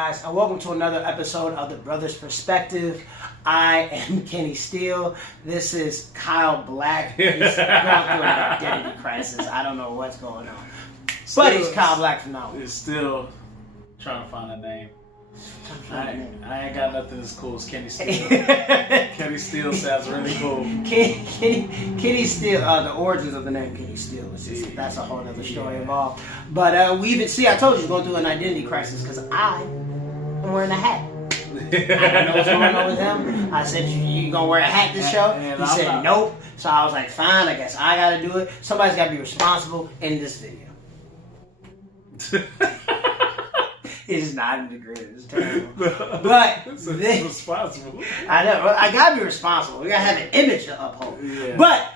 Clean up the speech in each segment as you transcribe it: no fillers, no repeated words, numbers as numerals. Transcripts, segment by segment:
guys, and welcome to another episode of The Brothers Perspective. I am Kenny Steele. This is Kyle Black. He's going through an identity crisis. I don't know what's going on. But he's Kyle Black from now on. It's still trying to find a name. I ain't got nothing as cool as Kenny Steele. Kenny Steele sounds really cool. Kenny Steele, the origins of the name Kenny Steele, that's a whole other story involved. But we even see, I told you he's going through an identity crisis because I am wearing a hat. I don't know what's going on with him. I said, you gonna wear a hat this show? He said, nope. So I was like, fine, I guess I gotta do it. Somebody's gotta be responsible in this video. It's not in the grid. It's terrible. But it's responsible. I know. I gotta be responsible. We gotta have an image to uphold. Yeah. But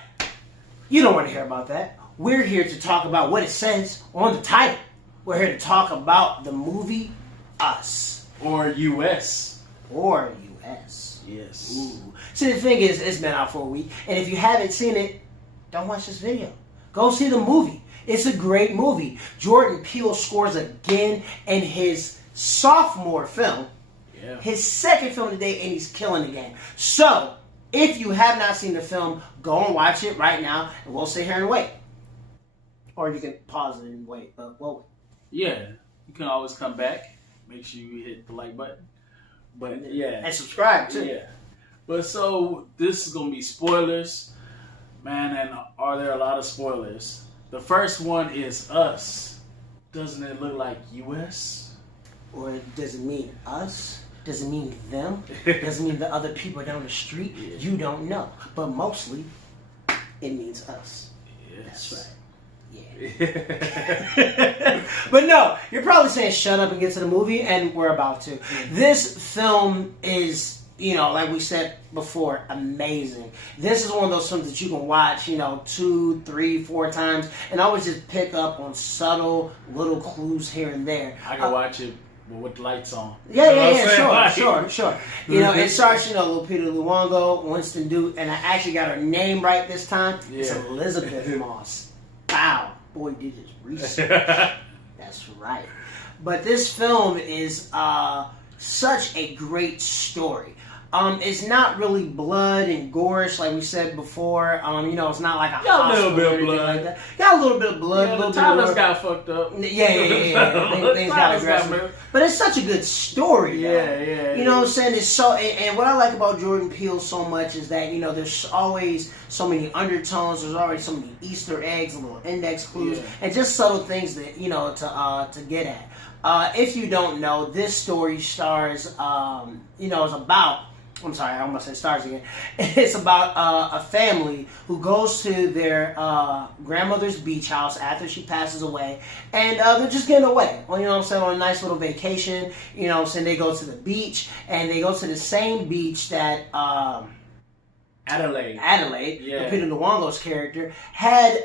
you don't want to hear about that. We're here to talk about what it says on the title. We're here to talk about the movie Us. Or U.S. Or U.S. Yes. Ooh. See, the thing is, it's been out for a week, and if you haven't seen it, don't watch this video. Go see the movie. It's a great movie. Jordan Peele scores again in his sophomore film. Yeah. His second film today, and he's killing the game. So, if you have not seen the film, go and watch it right now, and we'll sit here and wait. Or you can pause it and wait, but we'll wait. Yeah. You can always come back. Make sure you hit the like button. But, yeah. And subscribe, too. Yeah. But, so, this is going to be spoilers. Man, and are there a lot of spoilers? The first one is Us. Doesn't it look like U.S.? Or does it mean us? Does it mean them? Does it mean the other people down the street? Yeah. You don't know. But mostly, it means us. Yes. That's right. Yeah. But no, you're probably saying shut up and get to the movie, and we're about to. This film is, like we said before, amazing. This is one of those films that you can watch, 2, 3, 4 times, and always just pick up on subtle little clues here and there. I can watch it with the lights on. Yeah, sure. It starts, Lupita Luongo, Winston Duke, and I actually got her name right this time. Yeah. It's Elizabeth Moss. Wow, boy did his research. That's right. But this film is such a great story. It's not really blood and gorish like we said before. It's not like a got a little bit of blood. Like that. Got a little bit of blood. Yeah, the Tyler's got fucked up. Yeah. Things got aggressive. But it's such a good story. Yeah. You know what I'm saying? It's so, and what I like about Jordan Peele so much is that there's always so many undertones. There's already so many Easter eggs, little index clues, and just subtle things that to get at. If you don't know, this story stars. Is about. I'm sorry, I almost said stars again. It's about a family who goes to their grandmother's beach house after she passes away, and they're just getting away. On a nice little vacation. They go to the beach, and they go to the same beach that Adelaide, yeah. Lupita Nyong'o's character, had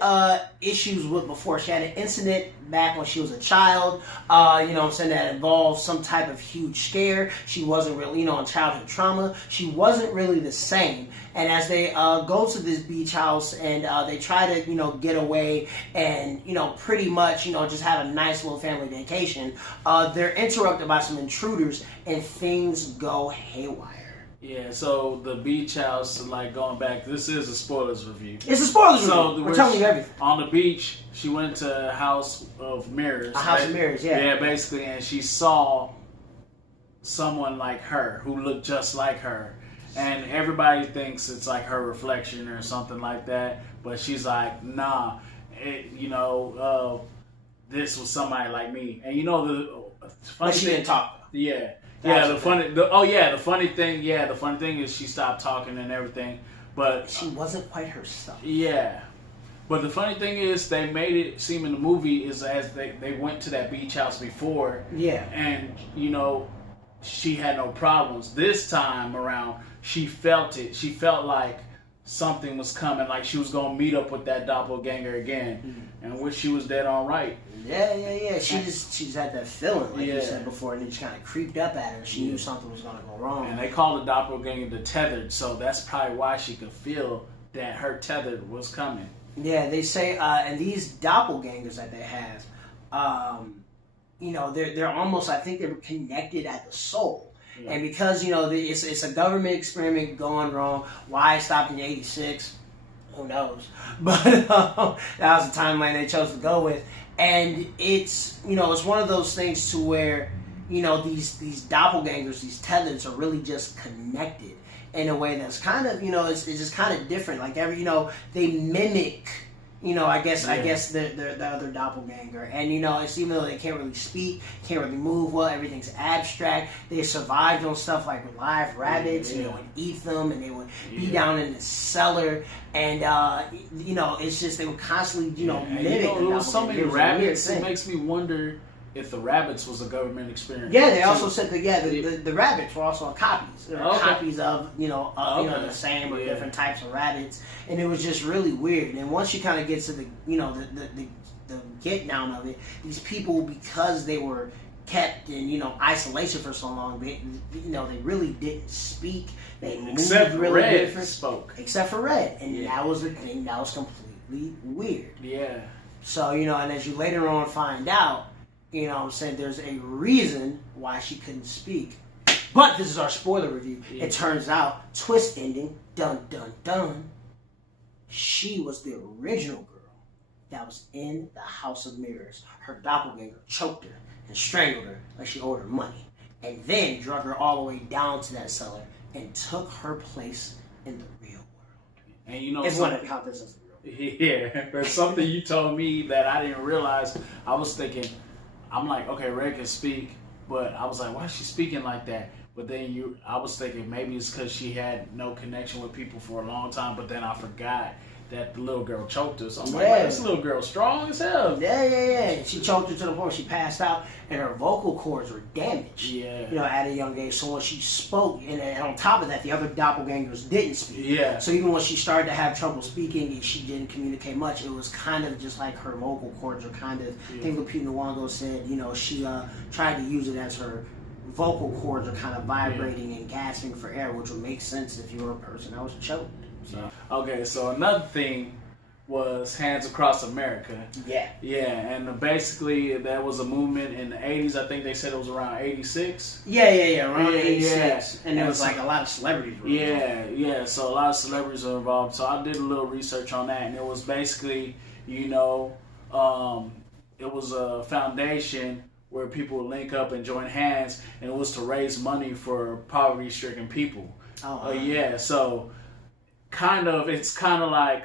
issues with before. She had an incident back when she was a child, that involved some type of huge scare. She wasn't really, in childhood trauma. She wasn't really the same. And as they go to this beach house and they try to, get away and, pretty much, just have a nice little family vacation, they're interrupted by some intruders and things go haywire. Yeah, so the beach house, going back, this is a spoilers review. It's a spoilers review. We're telling you everything. On the beach, she went to a house of mirrors. A house of mirrors, yeah. Yeah, basically, and she saw someone like her, who looked just like her. And everybody thinks it's like her reflection or something like that. But she's like, nah, this was somebody like me. And the funny she thing, didn't talk. Yeah. Yeah, the funny thing is she stopped talking and everything, but she wasn't quite herself. Yeah, but the funny thing is they made it seem in the movie is as they went to that beach house before. Yeah, and she had no problems. This time around, she felt it. She felt like something was coming, like she was gonna meet up with that doppelganger again, and which she was dead on right. Yeah. She just had that feeling, like you said before, and it just kind of creeped up at her. She knew something was gonna go wrong. And they call the doppelganger the tethered, so that's probably why she could feel that her tethered was coming. Yeah, they say, and these doppelgangers that they have, they're almost, I think they're connected at the soul. Yeah. And because, it's a government experiment gone wrong. Why it stopped in 86? Who knows? But that was the timeline they chose to go with. And it's one of those things to where, these doppelgangers, these tethers are really just connected in a way that's kind of, it's just kind of different. Like they mimic, I guess the other doppelganger. And, it's even though they can't really speak, can't really move well, everything's abstract, they survived on stuff like live rabbits, and they would eat them, and they would be down in the cellar, and, it's just, they would constantly, mimic. There was so many rabbits, it makes me wonder if the rabbits was a government experiment. Yeah, they also said that the rabbits were also copies. They were copies of the same or different types of rabbits, and it was just really weird. And once you kind of get to the get down of it, these people, because they were kept in isolation for so long, they really didn't speak. They except moved really Red different. Spoke. Except for Red, and that was the thing that was completely weird. Yeah. So and as you later on find out. There's a reason why she couldn't speak. But this is our spoiler review. Yeah. It turns out, twist ending, dun dun dun, she was the original girl that was in the House of Mirrors. Her doppelganger choked her and strangled her like she owed her money. And then drug her all the way down to that cellar and took her place in the real world. And it's what count this as the real world. Yeah, there's something you told me that I didn't realize. I was thinking, I'm like, okay, Red can speak, but I was like, why is she speaking like that? But then I was thinking maybe it's because she had no connection with people for a long time, but then I forgot that the little girl choked her. So I'm like, this little girl's strong as hell. Yeah. She choked her to the point where she passed out, and her vocal cords were damaged. Yeah. At a young age. So when she spoke, and on top of that, the other doppelgangers didn't speak. Yeah. So even when she started to have trouble speaking and she didn't communicate much, it was kind of just like her vocal cords were kind of. I think what Peele Nwango said. She tried to use it as her vocal cords are kind of vibrating and gasping for air, which would make sense if you were a person that was choked. So. Okay, so another thing was Hands Across America. Yeah. Yeah, and basically that was a movement in the 80s. I think they said it was around 86. Yeah, around 86. Yeah. And there was like a lot of celebrities. Yeah, so a lot of celebrities are involved. So I did a little research on that, and it was basically, it was a foundation where people would link up and join hands, and it was to raise money for poverty-stricken people. Yeah, so it's kind of like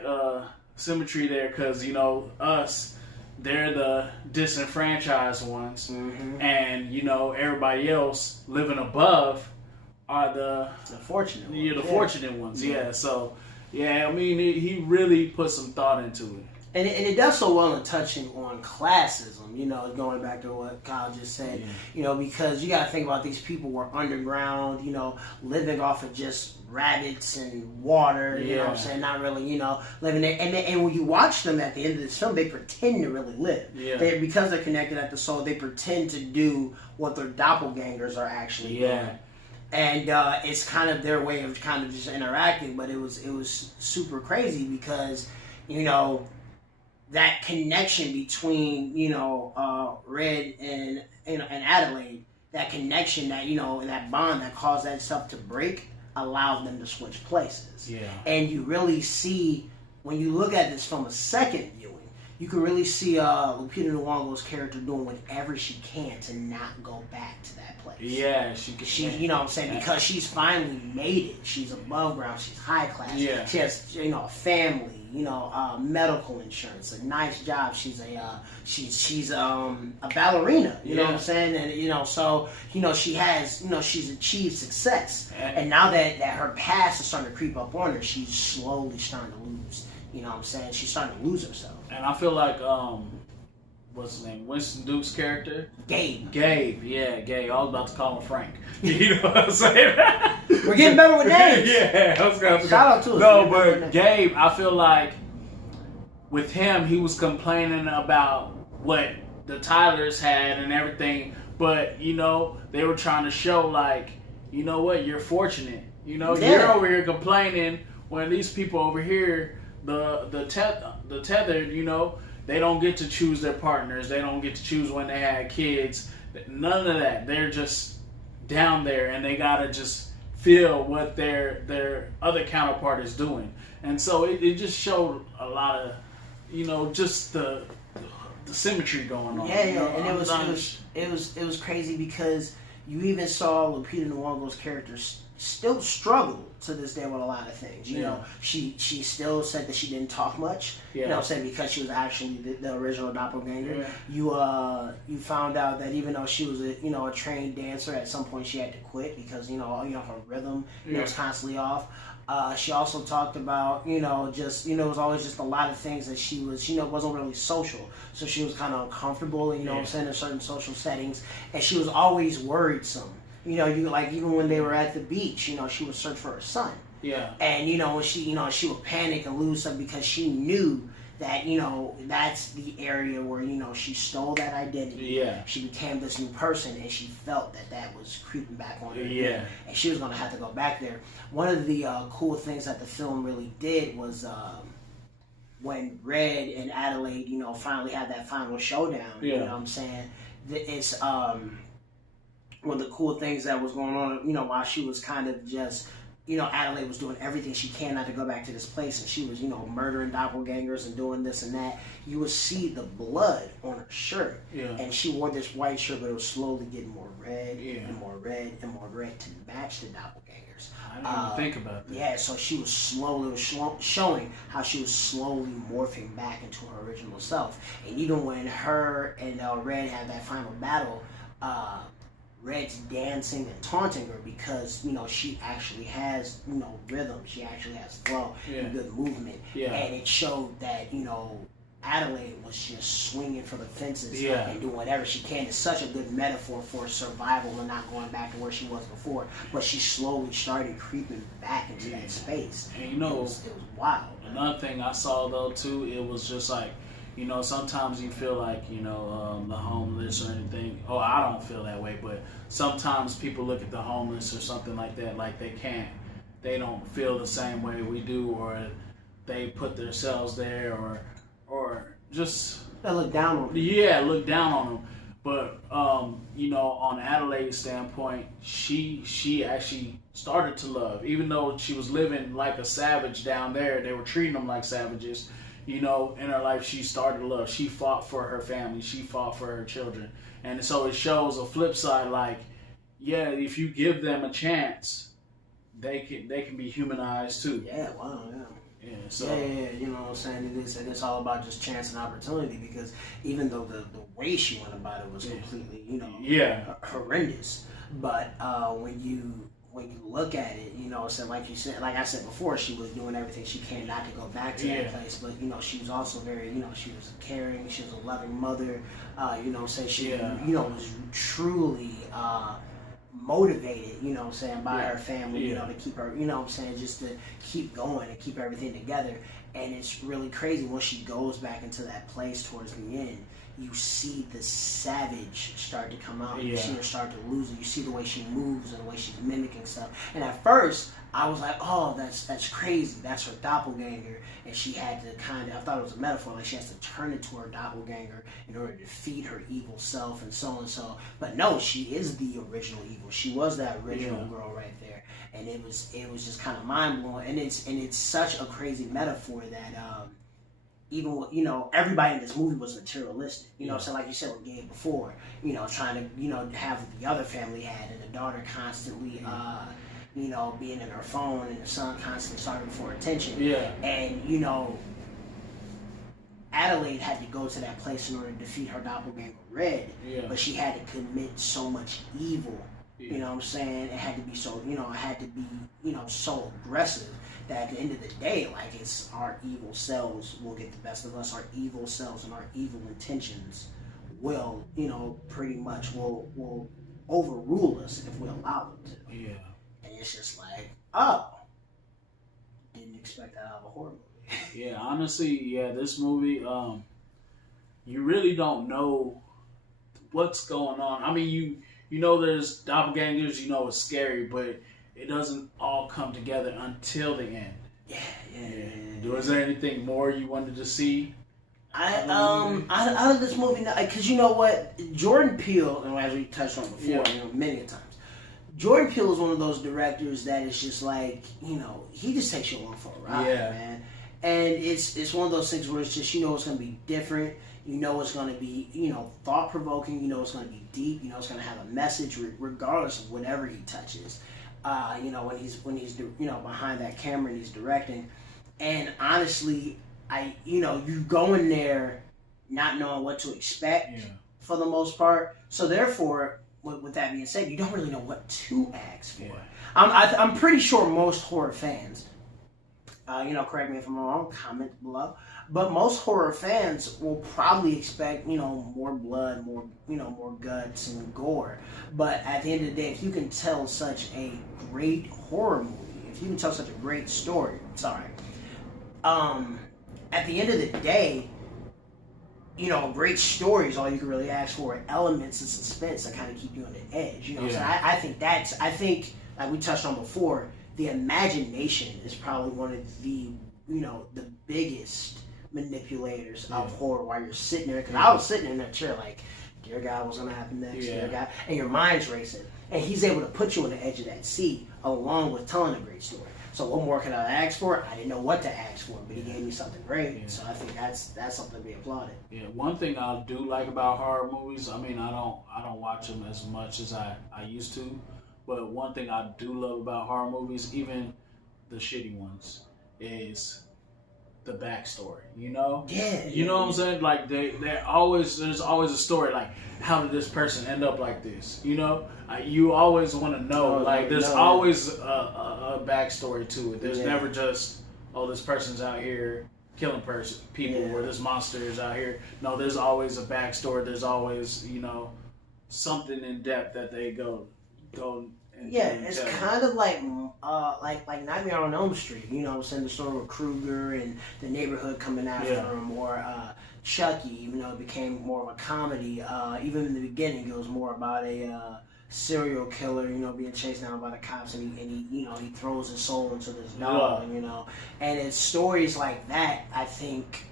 symmetry there, because us, they're the disenfranchised ones, and everybody else living above are the fortunate ones. The fortunate ones. Yeah. So I mean, he really put some thought into it. And it does so well in touching on classism, going back to what Kyle just said, because you got to think about these people were underground, living off of just rabbits and water, you know what I'm saying, not really, living there. And when you watch them at the end of this film, they pretend to really live. Yeah. Because they're connected at the soul, they pretend to do what their doppelgangers are actually doing. And it's kind of their way of kind of just interacting, but it was super crazy because, that connection between Red and Adelaide, that connection, that and that bond that caused that stuff to break, allowed them to switch places. Yeah. And you really see, when you look at this from a second viewing, you can really see Lupita Nyong'o's character doing whatever she can to not go back to that place. Yeah, she you know what I'm saying, because she's finally made it. She's above ground. She's high class. Yeah. She has a family. Medical insurance, a nice job. She's a ballerina. You know what I'm saying, and so she has she's achieved success, and now that her past is starting to creep up on her, she's slowly starting to lose. You know what I'm saying? She's starting to lose herself. And I feel like what's his name? Winston Duke's character? Gabe. Yeah, Gabe. I was about to call him Frank. You know what I'm saying? We're getting better with names. Yeah, I was going to shout out to us. No, but Gabe, I feel like with him, he was complaining about what the Tylers had and everything, but they were trying to show like, what, you're fortunate. You're over here complaining when these people over here, the tethered, They don't get to choose their partners. They don't get to choose when they had kids. None of that. They're just down there, and they gotta just feel what their other counterpart is doing. And so it just showed a lot of, just the symmetry going on. Yeah, and it was crazy because you even saw Lupita Nyong'o's character still struggle to this day with a lot of things. You know, she still said that she didn't talk much. Yeah. You know what I'm saying? Because she was actually the original doppelganger. Yeah. You found out that even though she was a trained dancer, at some point she had to quit because her rhythm was constantly off. She also talked about, it was always just a lot of things that she was, wasn't really social. So she was kind of uncomfortable, what I'm saying, in certain social settings. And she was always worrisome. Even when they were at the beach, she would search for her son. Yeah. And, when she would panic and lose something because she knew that, that's the area where, she stole that identity. Yeah. She became this new person, and she felt that was creeping back on her. Yeah. And she was going to have to go back there. One of the cool things that the film really did was when Red and Adelaide, finally had that final showdown. Yeah. You know what I'm saying? It's one of the cool things that was going on, while she was kind of just, Adelaide was doing everything she can not to go back to this place, and she was, murdering doppelgangers and doing this and that. You would see the blood on her shirt, and she wore this white shirt, but it was slowly getting more red and more red and more red to match the doppelgangers. I didn't even think about that. Yeah, so she was showing how she was slowly morphing back into her original self. And even when her and Red had that final battle, Red's dancing and taunting her because, she actually has, rhythm. She actually has flow and good movement. Yeah. And it showed that, Adelaide was just swinging for the fences and doing whatever she can. It's such a good metaphor for survival and not going back to where she was before. But she slowly started creeping back into that space. And it was wild. Another thing I saw, though, too, it was just like, sometimes you feel like, the homeless or anything. Oh, I don't feel that way, but sometimes people look at the homeless or something like that, like they don't feel the same way we do, or they put themselves there, or just... They look down on them. Yeah, look down on them. But, on Adelaide's standpoint, she actually started to love. Even though she was living like a savage down there, they were treating them like savages. In her life, she started to love. She fought for her family. She fought for her children. And so it shows a flip side, like, if you give them a chance, they can be humanized too. Yeah, wow, yeah. Yeah, so. You know what I'm saying? It's all about just chance and opportunity, because even though the way she went about it was completely, horrendous. But when you look at it, so like I said before, she was doing everything she can not to go back to that place. But she was also very, she was caring. She was a loving mother. She was truly motivated, by her family, to keep her, just to keep going and keep everything together. And it's really crazy when she goes back into that place towards the end. You see the savage start to come out. You see her start to lose it. You see the way she moves and the way she's mimicking stuff. And at first, I was like, oh, that's crazy. That's her doppelganger. And she had to I thought it was a metaphor, like she has to turn into her doppelganger in order to defeat her evil self and so and so. But no, she is the original evil. She was that original girl right there. And it was just kind of mind-blowing. And it's such a crazy metaphor that... even, everybody in this movie was materialistic. So like you said with Gabe before, trying to, have what the other family had, and the daughter constantly, being in her phone, and the son constantly starving for attention. Yeah. And, Adelaide had to go to that place in order to defeat her doppelganger Red, but she had to commit so much evil. You know what I'm saying? It had to be so, so aggressive that at the end of the day, like, it's our evil selves will get the best of us. Our evil selves and our evil intentions will, pretty much will overrule us if we allow them to. Yeah. And it's just like, oh, didn't expect that out of a horror movie. Yeah, honestly, this movie, you really don't know what's going on. I mean, you know there's doppelgangers, it's scary, but it doesn't all come together until the end. Yeah. Was there anything more you wanted to see Out of this movie, because you know what, Jordan Peele, and as we touched on before, many a times, Jordan Peele is one of those directors that is just like, he just takes you along for a ride, man. And it's one of those things where it's just, it's going to be different. It's going to be, thought provoking. It's going to be deep. It's going to have a message, regardless of whatever he touches. When he's behind that camera and he's directing. And honestly, you go in there not knowing what to expect for the most part. So therefore, with that being said, you don't really know what to ask for. Yeah. I'm pretty sure most horror fans, correct me if I'm wrong, comment below, but most horror fans will probably expect, more blood, more guts and gore. But at the end of the day, if you can tell such a great horror movie, if you can tell such a great story, at the end of the day, great story is all you can really ask for. Elements of suspense that kind of keep you on the edge. So I think like we touched on before, the imagination is probably one of the the biggest manipulators of horror while you're sitting there. Because I was sitting in that chair like, dear God, what's gonna happen next? Dear God, and your mind's racing, and he's able to put you on the edge of that seat along with telling a great story. So what more can I ask for? I didn't know what to ask for, but he gave me something great. Yeah. So I think that's something to be applauded. Yeah, one thing I do like about horror movies, I mean, I don't watch them as much as I used to, but one thing I do love about horror movies, even the shitty ones, is the backstory. Yeah. You know what I'm saying? Like there's always a story. Like, how did this person end up like this? You always want to know. There's always a backstory to it. There's never just, this person's out here killing people, or this monster is out here. No, there's always a backstory. There's always something in depth that they go. It's kind of like Nightmare on Elm Street. The story with Krueger and the neighborhood coming after him, or Chucky. Even though it became more of a comedy, even in the beginning, it was more about a serial killer, being chased down by the cops, and he throws his soul into this dog, and it's stories like that. I think.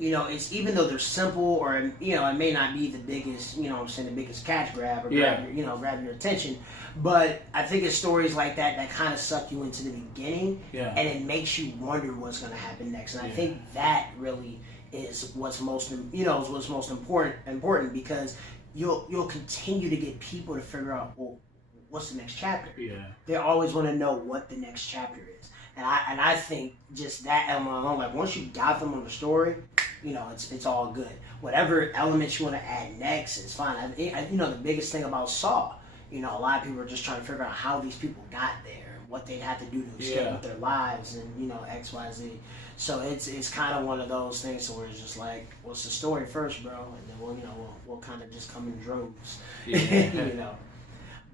It's even though they're simple, or it may not be the biggest, the biggest cash grab or grab your attention, but I think it's stories like that kind of suck you into the beginning, and it makes you wonder what's going to happen next. And I think that really is what's most important, because you'll continue to get people to figure out, well, what's the next chapter? Yeah, they always want to know what the next chapter is. And I think just that element alone, like once you got them on the story, it's all good. Whatever elements you want to add next is fine. The biggest thing about Saw, a lot of people are just trying to figure out how these people got there, what they'd have to do to escape with their lives, and X, Y, Z. So it's kind of one of those things where it's just like, what's the story first, bro? And then we'll kind of just come in droves,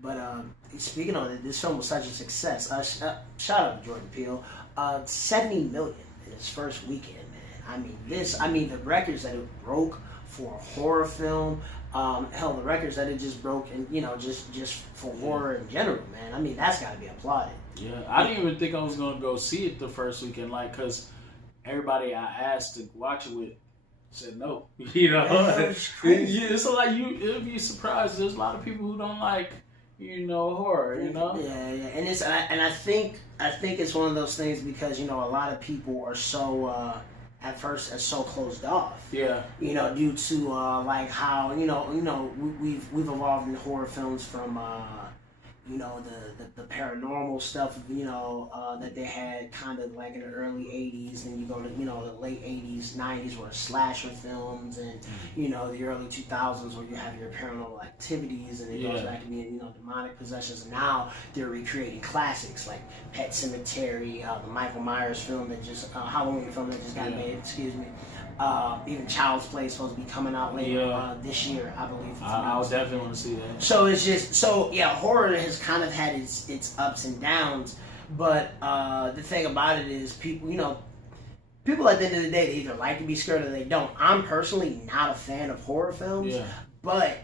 But speaking of it, this film was such a success. Shout out to Jordan Peele. 70 million in his first weekend, man. The records that it broke for a horror film. The records that it just broke, and just for horror in general, man. That's got to be applauded. Yeah, I didn't even think I was gonna go see it the first weekend, because everybody I asked to watch it with said no. So you'll be surprised. There's a lot of people who don't like. Horror, Yeah, and I think it's one of those things because a lot of people are so at first are so closed off. Yeah. Due to how we've evolved in horror films from the paranormal stuff, that they had kind of like in the early 80s, and you go to, the late 80s, 90s were slasher films, and, the early 2000s where you have your paranormal activities, and it goes back to being, demonic possessions, and now they're recreating classics like Pet Sematary, the Michael Myers film that just, Halloween film that just got made, even Child's Play is supposed to be coming out later this year, I believe. I would definitely want to see that. So it's just horror has kind of had its ups and downs, but the thing about it is people at the end of the day, they either like to be scared or they don't. I'm personally not a fan of horror films, but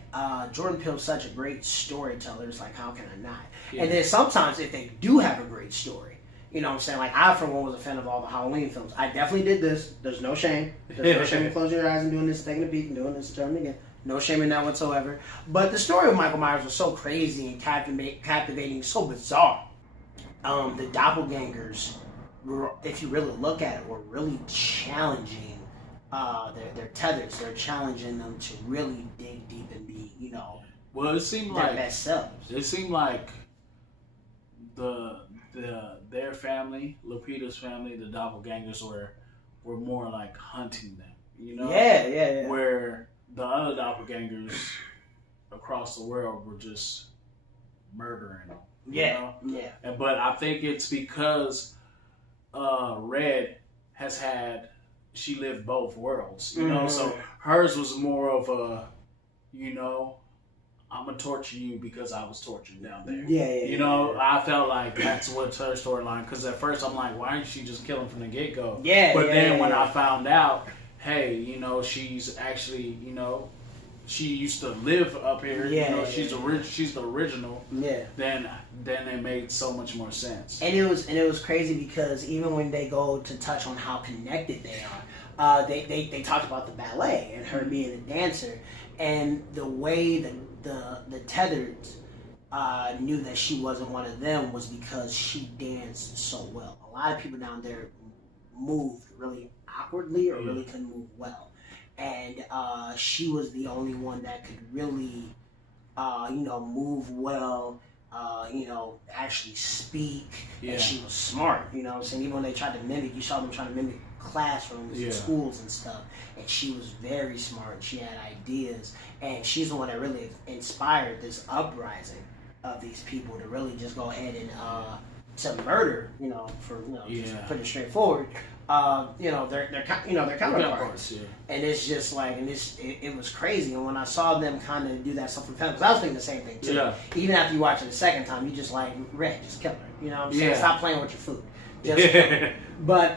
Jordan Peele's such a great storyteller. It's like, how can I not? And then sometimes if they do have a great story, You know what I'm saying? Like, I, for one, was a fan of all the Halloween films. I definitely did this. There's no shame. There's no shame in closing your eyes and doing this, taking a peek and doing this, turning again. No shame in that whatsoever. But the story of Michael Myers was so crazy and captivating, so bizarre. The doppelgangers, if you really look at it, were really challenging their tethers. They're challenging them to really dig deep and be, you know, well, it seemed their like best selves. It seemed like their family, Lupita's family, the doppelgangers were more like hunting them. You know? Yeah. Where the other doppelgangers across the world were just murdering them. Yeah. But I think it's because Red she lived both worlds, you know. So hers was more of a, you know, I'm gonna torture you because I was tortured down there. You know, I felt like that's what's her storyline. Because at first I'm like, why didn't she just kill him from the get go? But then when I found out, hey, you know, she's actually, you know, she used to live up here. You know, she's the original. Then it made so much more sense. And it was crazy because even when they go to touch on how connected they are, they talked about the ballet and her being a dancer, and the way that the tethered knew that she wasn't one of them was because she danced so well. A lot of people down there moved really awkwardly or really couldn't move well, and she was the only one that could really you know, move well, you know, actually speak, and she was smart, you know what I'm saying? Even when they tried to mimic, you saw them trying to mimic classrooms and schools and stuff, and she was very smart, and she had ideas, and she's the one that really inspired this uprising of these people to really just go ahead and to murder, you know, for, you know, just put it straightforward, you know, their counterparts. And it's just like, and it was crazy. And when I saw them kind of do that stuff from family, because I was thinking the same thing too. Even after you watch it the second time, you just like, Red, just kill her. You know what I'm saying? Stop playing with your food. Just kill her. But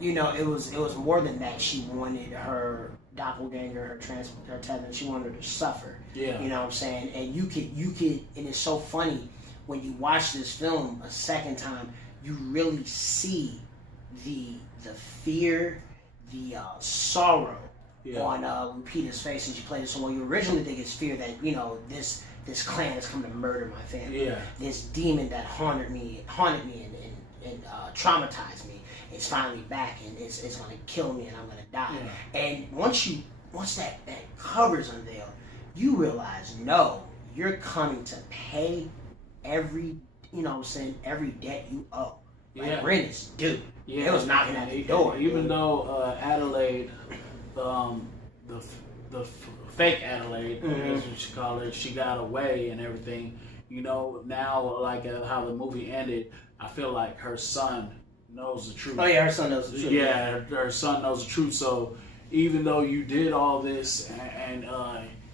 you know, it was more than that. She wanted her doppelganger, her tether. She wanted her to suffer. You know what I'm saying? And you could, and it's so funny when you watch this film a second time, you really see the fear, the sorrow on Lupita's face as she played it. So when you originally think it's fear that, you know, this clan has come to murder my family. This demon that haunted me and traumatized me is finally back, and it's going to kill me, and I'm going to die. And once that cover's unveiled, you realize, no, you're coming to pay every, you know what I'm saying, every debt you owe. Like, rent is due. It was knocking at the door. Even though Adelaide, the fake Adelaide, as what you call her, she got away and everything. You know, now, like how the movie ended, I feel like her son knows the truth. Oh yeah, her son knows the truth. Yeah, her son knows the truth. So even though you did all this and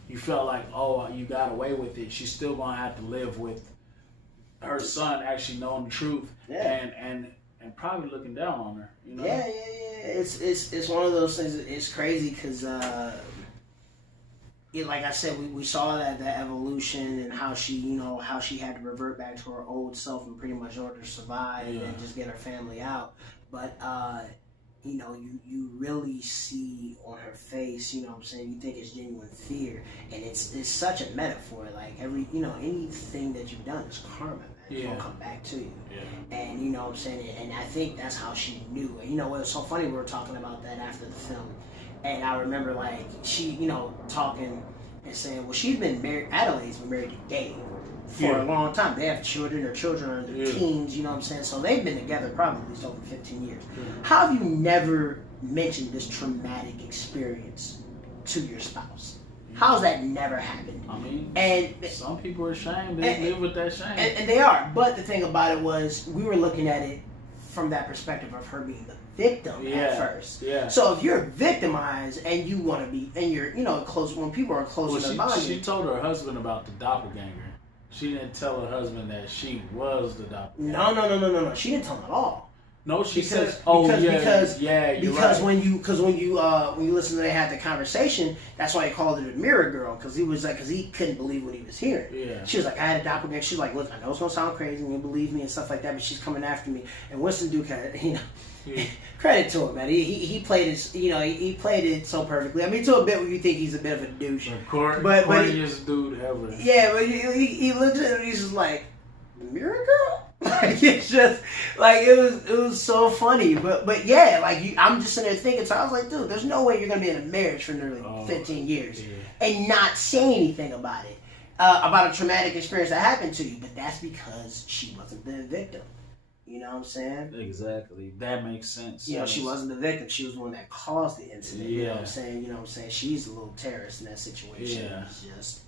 you felt like, oh, you got away with it, she's still gonna have to live with her son actually knowing the truth and probably looking down on her. You know? Yeah. It's one of those things. It's crazy because, like I said, we saw that evolution and how she, you know, how she had to revert back to her old self and pretty much in order to survive and just get her family out. But you know, you really see on her face, you know what I'm saying, you think it's genuine fear, and it's such a metaphor. Like anything that you've done is karma, man. It's gonna come back to you. And you know what I'm saying, and I think that's how she knew. And you know, it was so funny, we were talking about that after the film, and I remember like she, you know, talking and saying, well, she's been married, Adelaide's been married to Dave for a long time. They have children, their children are in their teens, you know what I'm saying? So they've been together probably at least over 15 years. How have you never mentioned this traumatic experience to your spouse? How's that never happened? I mean, and some people are ashamed. They live with that shame. And they are. But the thing about it was, we were looking at it from that perspective of her being the victim at first. So if you're victimized and you want to be, and you're, you know, close, when people are close to their body. She told her husband about the doppelganger. She didn't tell her husband that she was the doppelganger. No. She didn't tell him at all. No, she because, says, "Oh because, yeah, because, yeah, you're because right." when you listen to they had the conversation, that's why he called it a mirror girl, because he couldn't believe what he was hearing. Yeah. She was like, I had a doppelganger. She's like, look, I know it's gonna sound crazy, and you believe me and stuff like that, but she's coming after me. And Winston Duke had, credit to him, man. He played it, he played it so perfectly. I mean, to a bit where you think he's a bit of a douche, but corniest dude ever. Yeah, but he looks at him, and he's just like, mirror girl. Like it's just like it was so funny, but yeah, like I'm just sitting there thinking. So I was like, dude, there's no way you're gonna be in a marriage for nearly 15 years and not say anything about it, about a traumatic experience that happened to you. But that's because she wasn't the victim. You know what I'm saying? Exactly. That makes sense. She wasn't the victim. She was the one that caused the incident. You know what I'm saying? She's a little terrorist in that situation. Yeah. It's just,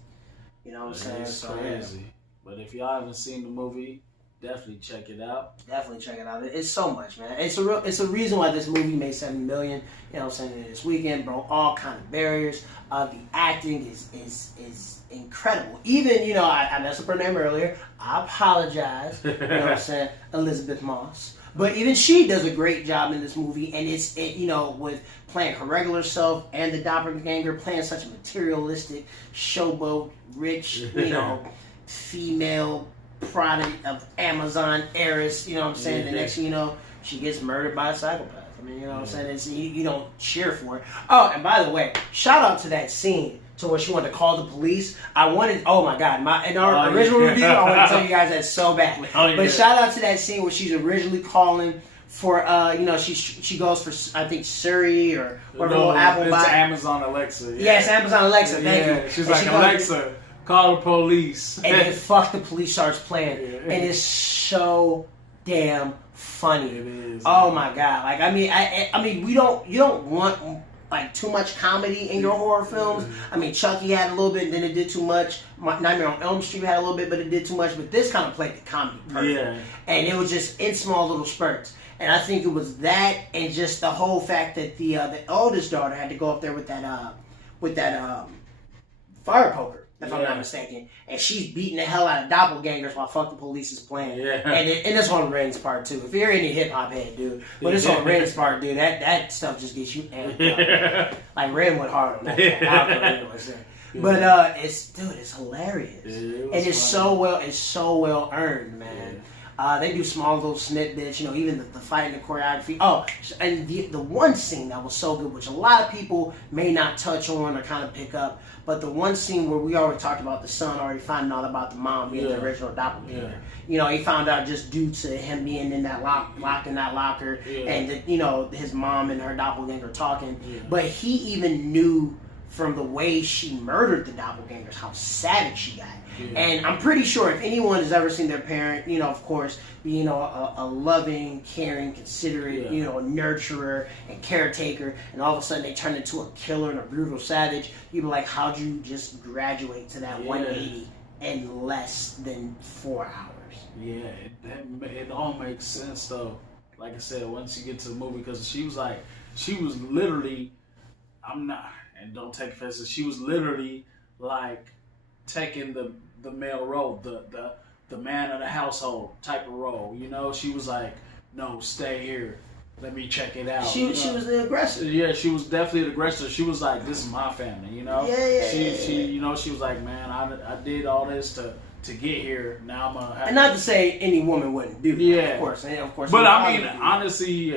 you know what I'm saying? It's crazy. But if y'all haven't seen the movie, definitely check it out. Definitely check it out. It's so much, man. It's a reason why this movie made $7 million. You know what I'm saying? This weekend, bro. All kind of barriers. The acting is incredible. Even I messed up her name earlier. I apologize. You know what I'm saying? Elizabeth Moss. But even she does a great job in this movie, and it's with playing her regular self and the doppelganger, playing such a materialistic, showboat, rich, female product of Amazon heiress. You know what I'm saying? The next thing you know, she gets murdered by a psychopath. I mean, you know what I'm saying? It's, you don't cheer for it. Oh, and by the way, shout out to that scene to where she wanted to call the police. Oh my God, in our original review, I want to tell you guys that's so bad. But shout out to that scene where she's originally calling for, she goes for, I think, Siri or whatever Apple it's Amazon Alexa. Yeah, it's Amazon Alexa. Thank you. She's like, Alexa, call the police. And then fuck the police starts playing. And it's so damn funny. It is. Oh my God. Like, I mean, you don't want like too much comedy in your horror films. I mean, Chucky had a little bit, and then it did too much. Nightmare on Elm Street had a little bit, but it did too much. But this kind of played the comedy perfect. Yeah. And it was just in small little spurts. And I think it was that, and just the whole fact that the oldest daughter had to go up there with that fire poker, if I'm not mistaken, and she's beating the hell out of doppelgangers while Fuck the Police is playing. Yeah. And it's on Ren's part too. If you're any hip hop head, dude, but it's on Ren's part, dude. That stuff just gets you amped up. Like Ren went hard on that. But it's hilarious, and it's funny. so well earned, man. Yeah. They do small little snippets, even the fight and the choreography. Oh, and the one scene that was so good, which a lot of people may not touch on or kind of pick up, but the one scene where we already talked about the son already finding out about the mom being the original doppelganger. Yeah. He found out just due to him being in that locked in that locker, and his mom and her doppelganger talking. Yeah. But he even knew from the way she murdered the doppelgangers how savage she got. Yeah. And I'm pretty sure if anyone has ever seen their parent, of course, being a loving, caring, considerate, nurturer and caretaker, and all of a sudden they turn into a killer and a brutal savage, you'd be like, how'd you just graduate to that 180 in less than 4 hours? Yeah, it all makes sense though. Like I said, once you get to the movie, because she was literally, and don't take offense, she was literally like taking the male role, the man of the household type of role. She was like, no, stay here. Let me check it out. She was the aggressor. Yeah, she was definitely the aggressor. She was like, this is my family, She she was like, man, I did all this to get here. Now I'm gonna have and not to say any woman wouldn't do that. Yeah, of course. But I mean, honestly,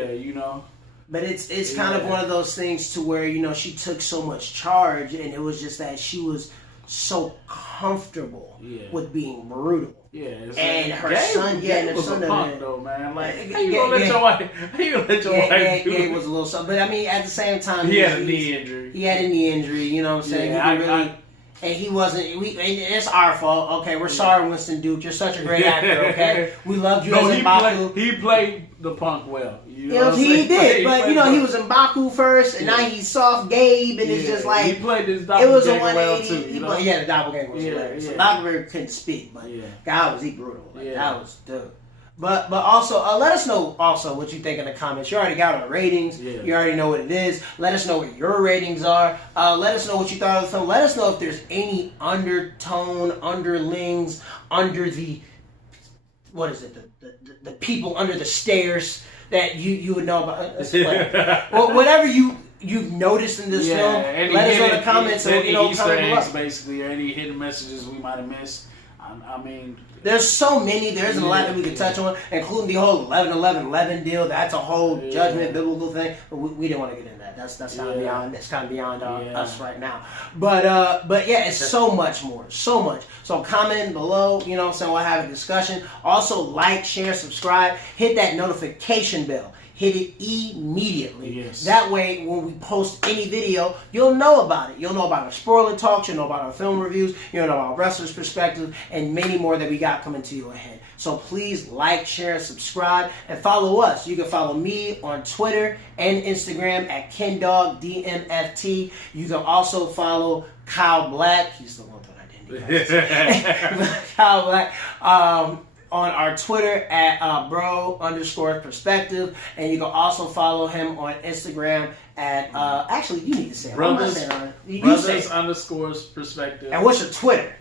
But it's kind of one of those things to where, she took so much charge, and it was just that she was so comfortable with being brutal. Yeah, and her son, and her son, though, man. Like, how you gonna let your wife do it? Gabe was a little something, but I mean, at the same time, he had a knee injury. He had a knee injury. You know what I'm saying? And he wasn't. And it's our fault. Okay, we're sorry, Winston Duke. You're such a great actor. Okay, we loved you as M'Baku. He played the punk well. He did, but he was in M'Baku first, and now he's soft Gabe, and it's just like he played this doppelganger well too. The doppelganger was hilarious. So doppelganger couldn't speak, but God was he brutal. That was dude. But also, let us know also what you think in the comments. You already got our ratings. Yeah. You already know what it is. Let us know what your ratings are. Let us know what you thought of the film. Let us know if there's any undertone, underlings, under the, what is it, the people under the stairs that you would know about. Well, whatever you've noticed in this film, let us know in the comments. Any Easter comment eggs, below. basically, or any hidden messages we might have missed. I mean, there's so many. There isn't a lot that we can touch on, including the whole 11-11-11 deal. That's a whole judgment, biblical thing. But we didn't want to get into that. That's kind of beyond. It's kind of beyond us right now. But yeah, it's so much more, so much. So comment below. You know what I'm saying? We'll have a discussion. Also, like, share, subscribe. Hit that notification bell. Hit it immediately. Yes. That way, when we post any video, you'll know about it. You'll know about our spoiler talks. You'll know about our film reviews. You'll know about wrestlers' perspective, and many more that we got coming to you ahead. So please like, share, subscribe, and follow us. You can follow me on Twitter and Instagram at KenDogDMFT. You can also follow Kyle Black. He's the one that I didn't. Kyle Black. On our Twitter at bro_perspective, and you can also follow him on Instagram at actually you need to say it. Brothers_perspective. And what's your Twitter?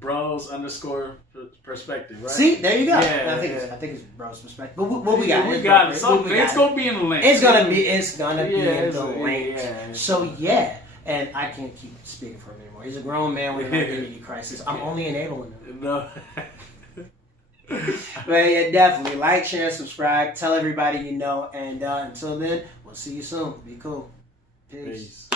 Bros_perspective, right? See, there you go. Yeah, I think it's Bros Perspective. But what we got? We got it. It's gonna be in the link. It's gonna be in the link. Yeah. So yeah. And I can't keep speaking for him anymore. He's a grown man with an identity crisis. I'm only enabling him. No. But yeah, definitely like, share, subscribe, tell everybody you know, and until then, we'll see you soon. Be cool. Peace.